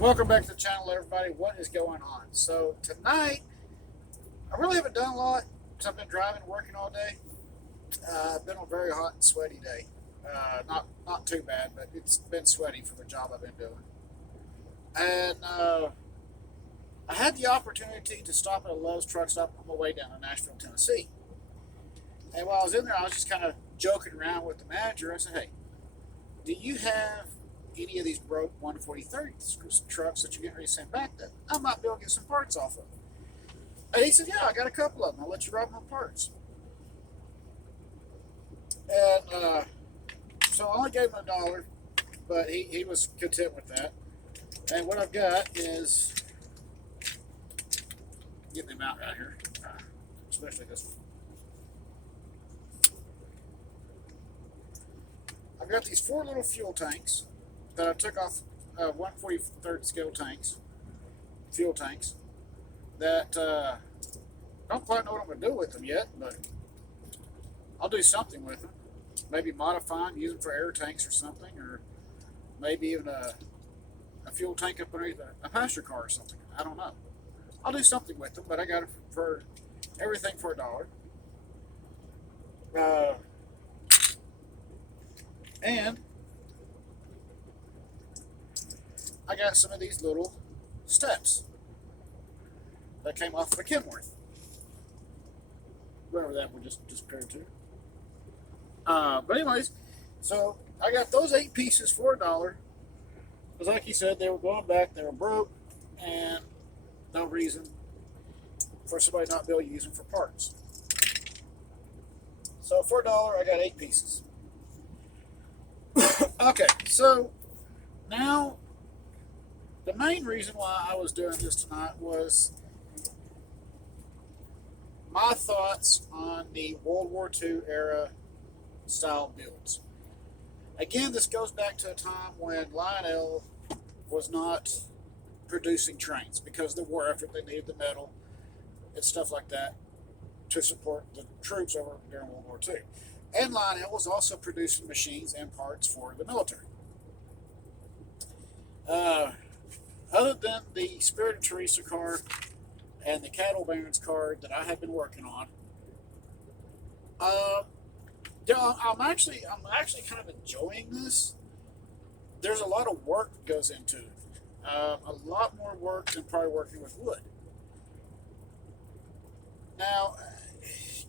Welcome back to the channel, everybody. What is going on? So tonight, I really haven't done a lot because I've been driving and working all day. I've been on a very hot and sweaty day. Not too bad, but it's been sweaty for the job I've been doing. And I had the opportunity to stop at a Lowe's truck stop on my way down to Nashville, Tennessee. And while I was in there, I was just kind of joking around with the manager. I said, "Hey, do you have any of these broke 140/30 trucks that you're getting ready to send back that I might be able to get some parts off of?" And he said, "Yeah, I got a couple of them. I'll let you rub my parts." And so I only gave him $1, but he was content with that. And what I've got is getting them out right here, especially this one. I've got these 4 little fuel tanks that I took off 1/43 scale fuel tanks that don't quite know what I'm going to do with them yet, but I'll do something with them. Maybe modify them, use them for air tanks or something, or maybe even a fuel tank up underneath a passenger car or something. I don't know. I'll do something with them, but I got it for everything for $1. Uh, and I got some of these little steps that came off of a Kenworth. Wherever that would just disappear to. But anyways, so I got those 8 pieces for $1. Because like he said, they were going back, they were broke, and no reason for somebody not be able to use them for parts. So for $1, I got 8 pieces. Okay, so now the main reason why I was doing this tonight was my thoughts on the World War II era style builds. Again, this goes back to a time when Lionel was not producing trains because of the war effort. They needed the metal and stuff like that to support the troops over during World War II. And Lionel was also producing machines and parts for the military. Other than the Spirit of Teresa car and the Cattle Barons card that I have been working on, I'm actually kind of enjoying this. There's a lot of work that goes into it. A lot more work than probably working with wood. Now,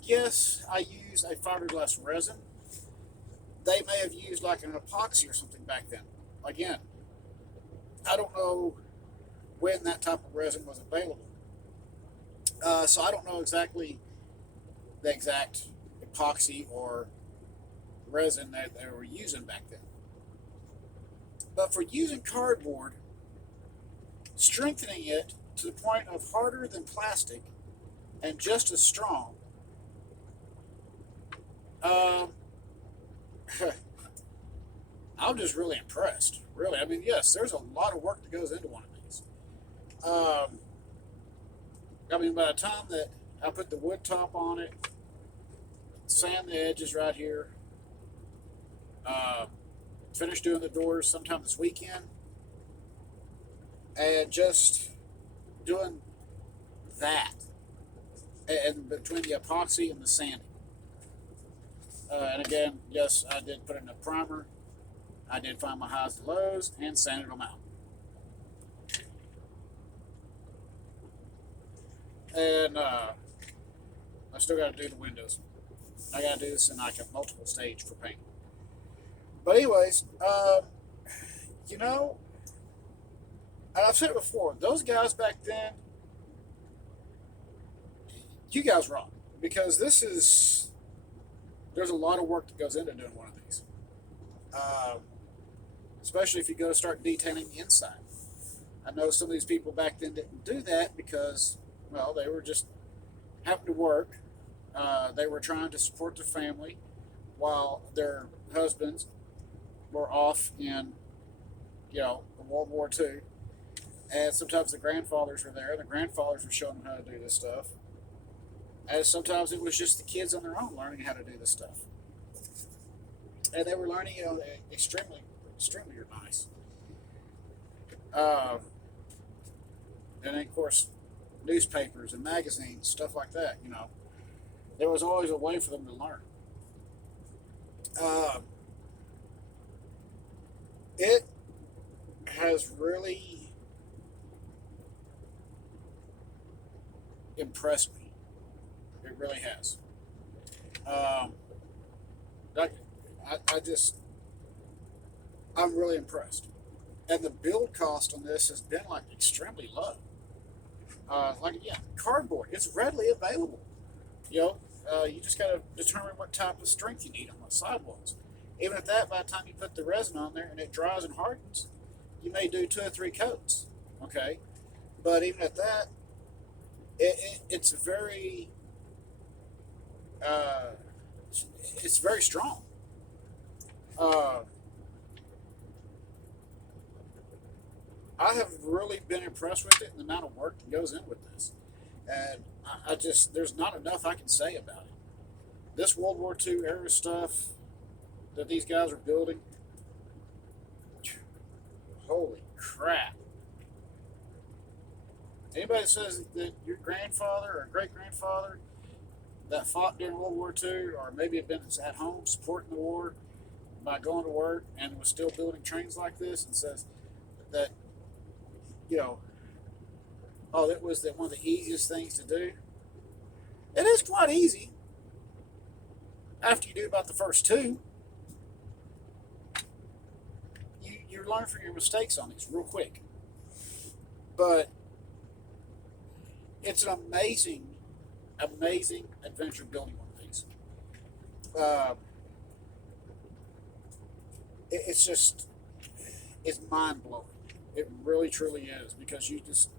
yes, I use a fiberglass resin. They may have used like an epoxy or something back then. Again, I don't know when that type of resin was available. So I don't know exactly the exact epoxy or resin that they were using back then. But for using cardboard, strengthening it to the point of harder than plastic and just as strong, um, I'm just really impressed. Really, I mean, yes, there's a lot of work that goes into one of these. I mean, by the time that I put the wood top on it, sand the edges right here, uh, finish doing the doors sometime this weekend, and just doing that, and between the epoxy and the sanding. And again, yes, I did put in a primer. I did find my highs and lows and sanded them out. And I still got to do the windows. I got to do this in like a multiple stage for paint. But anyways, you know, and I've said it before, those guys back then, you guys rock. Because there's a lot of work that goes into doing one of these. Um, Especially if you go to start detailing the inside. I know some of these people back then didn't do that because, well, they were just having to work. They were trying to support their family while their husbands were off in, World War II. And sometimes the grandfathers were there. The grandfathers were showing them how to do this stuff. And sometimes it was just the kids on their own learning how to do this stuff. And they were learning, extremely nice. And then, of course, newspapers and magazines, stuff like that. There was always a way for them to learn. Um, it has really impressed me. It really has. Um, I just, I'm really impressed. And the build cost on this has been like extremely low. Yeah, cardboard, it's readily available. You just got to determine what type of strength you need on the sidewalls. Even at that, by the time you put the resin on there and it dries and hardens, you may do 2 or 3 coats. Okay, but even at that, it's very, uh, it's very strong. Uh, I have really been impressed with it and the amount of work that goes in with this. And I just, there's not enough I can say about it. This World War II era stuff that these guys are building, holy crap. Anybody that says that your grandfather or great grandfather that fought during World War II, or maybe had been at home supporting the war by going to work and was still building trains like this, and says that, you know, oh, that was one of the easiest things to do. It is quite easy after you do about the first two. You learn from your mistakes on these real quick. But it's an amazing, amazing adventure building one of these. Uh, it's just, it's mind blowing. It really, truly is, because you just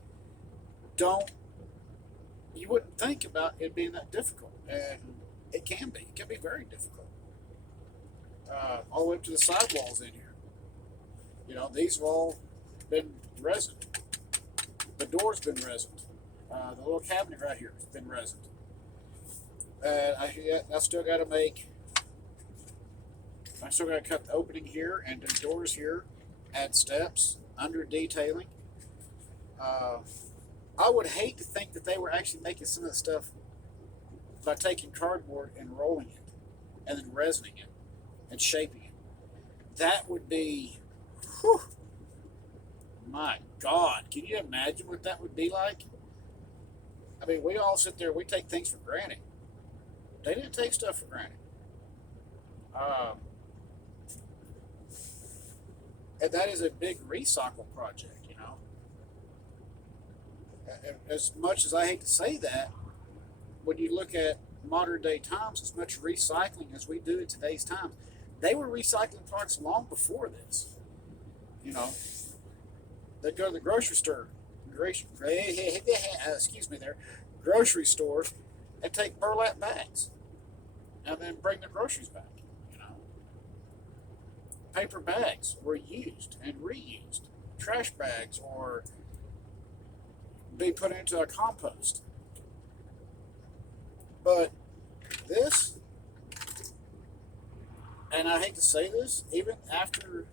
don't, you wouldn't think about it being that difficult. And it can be. It can be very difficult. All the way up to the sidewalls in here. These have all been resin. The door's been resined. The little cabinet right here has been resined. I still got to cut the opening here and do doors here, add steps, under detailing. I would hate to think that they were actually making some of the stuff by taking cardboard and rolling it, and then resining it, and shaping it. That would be, whew, my God, can you imagine what that would be like? I mean, we all sit there, we take things for granted. They didn't take stuff for granted. Um, and that is a big recycle project. As much as I hate to say that, when you look at modern day times, as much recycling as we do in today's times, they were recycling products long before this. They'd go to the grocery store, grocery store, and take burlap bags, and then bring the groceries back. Paper bags were used and reused. Trash bags or be put into a compost. But this, and I hate to say this, even after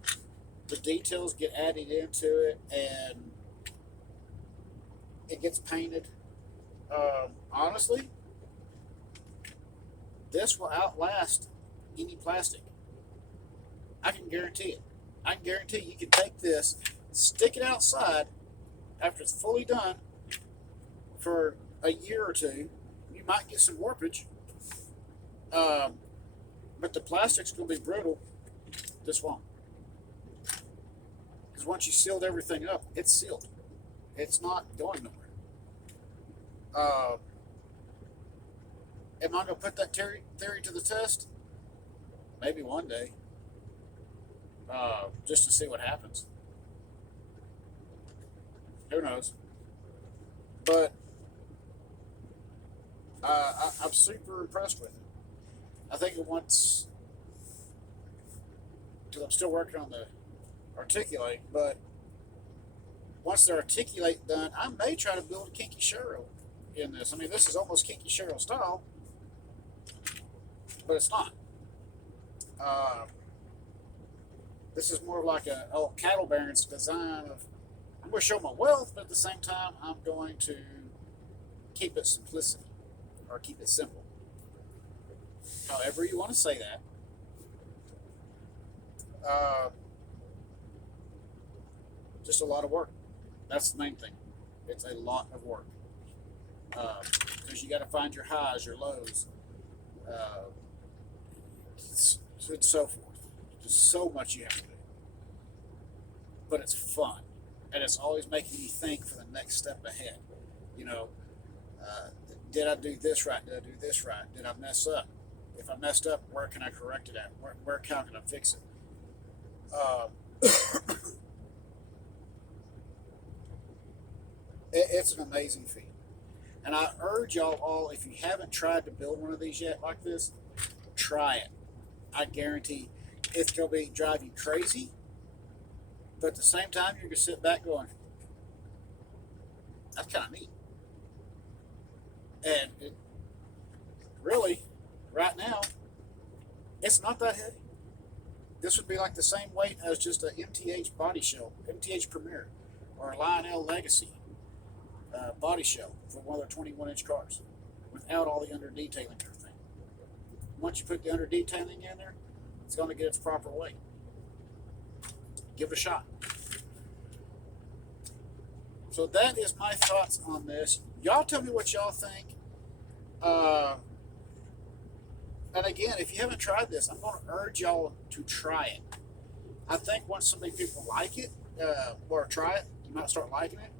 the details get added into it and it gets painted, honestly, this will outlast any plastic. I can guarantee it. I can guarantee you can take this, stick it outside after it's fully done for a year or two. You might get some warpage, but the plastic's going to be brittle. This won't. Because once you sealed everything up, it's sealed. It's not going nowhere. Am I going to put that theory to the test? Maybe one day. Just to see what happens. Who knows? But I'm super impressed with it. I think once, because I'm still working on the articulate, but once the articulate done, I may try to build a kinky Cheryl in this. I mean, this is almost kinky Cheryl style, but it's not. This is more like a cattle baron's design of I'm going to show my wealth, but at the same time, I'm going to keep it simplicity or keep it simple. However you want to say that. Just a lot of work. That's the main thing. It's a lot of work because you got to find your highs, your lows, and so forth. Just so much you have to do, but it's fun, and it's always making you think for the next step ahead. You know, did I do this right? Did I do this right? Did I mess up? If I messed up, where can I correct it at? Where can I fix it? It's an amazing feat. And I urge y'all all, if you haven't tried to build one of these yet like this, try it. I guarantee it's going to drive you crazy, but at the same time, you're going to sit back going, that's kind of neat. And really, right now, it's not that heavy. This would be like the same weight as just an MTH body shell, MTH Premier, or a Lionel Legacy body shell for one of their 21-inch cars, without all the under detailing and everything. Once you put the under detailing in there, it's going to get its proper weight. Give it a shot. So that is my thoughts on this. Y'all tell me what y'all think. And again, if you haven't tried this, I'm going to urge y'all to try it. I think once so many people like it, or try it, you might start liking it.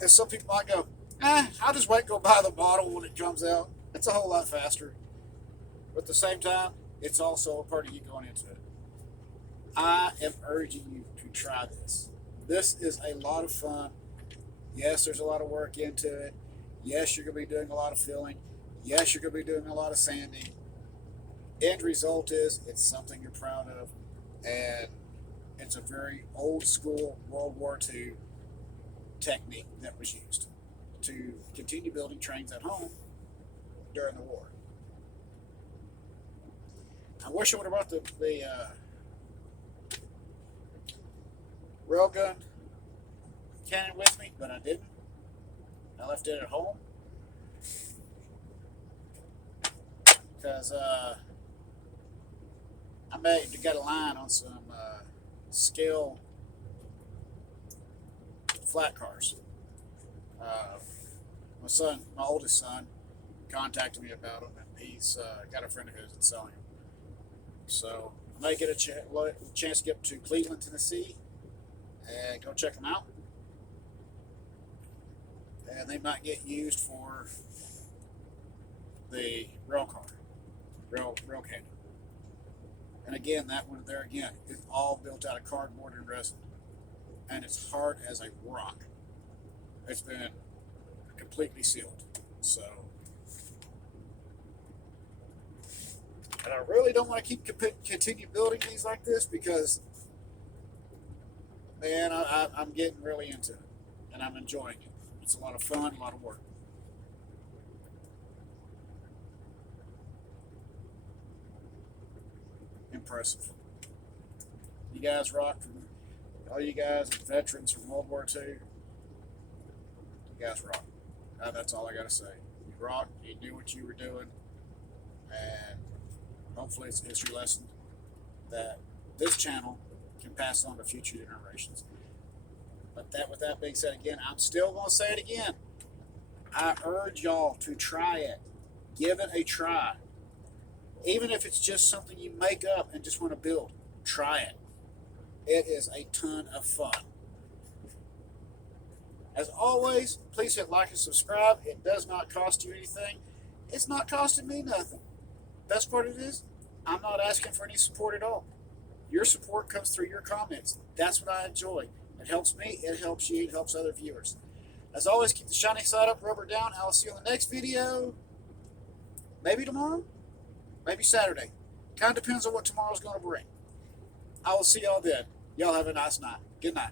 And some people might go, I'll just wait and go buy the model when it comes out. It's a whole lot faster. But at the same time, it's also a part of you going into it. I am urging you to try this. This is a lot of fun. Yes, there's a lot of work into it. Yes, you're going to be doing a lot of filling. Yes, you're going to be doing a lot of sanding. End result is it's something you're proud of. And it's a very old school World War II technique that was used to continue building trains at home during the war. I wish I would have brought the railgun cannon with me, but I didn't. I left it at home because I got a line on some scale flat cars. My oldest son, contacted me about them, and he's got a friend of his that's selling them. So I may get a chance to get to Cleveland, Tennessee, and go check them out. And they might get used for the rail cannon. And again, that one there again is all built out of cardboard and resin, and it's hard as a rock. It's been completely sealed. So, and I really don't want to continue building things like this because, man, I'm getting really into it, and I'm enjoying it. It's a lot of fun, a lot of work. Impressive. You guys rock. All you guys, veterans from World War II, you guys rock. That's all I got to say. You rock. You knew what you were doing, and hopefully it's a history lesson that this channel can pass on to future generations. But with that being said, again, I'm still going to say it again. I urge y'all to try it. Give it a try. Even if it's just something you make up and just want to build, try it. It is a ton of fun. As always, please hit like and subscribe. It does not cost you anything. It's not costing me nothing. Best part of it is, I'm not asking for any support at all. Your support comes through your comments. That's what I enjoy. It helps me, it helps you, it helps other viewers. As always, keep the shiny side up, rubber down. I'll see you on the next video. Maybe tomorrow, maybe Saturday. Kind of depends on what tomorrow's going to bring. I will see y'all then. Y'all have a nice night. Good night.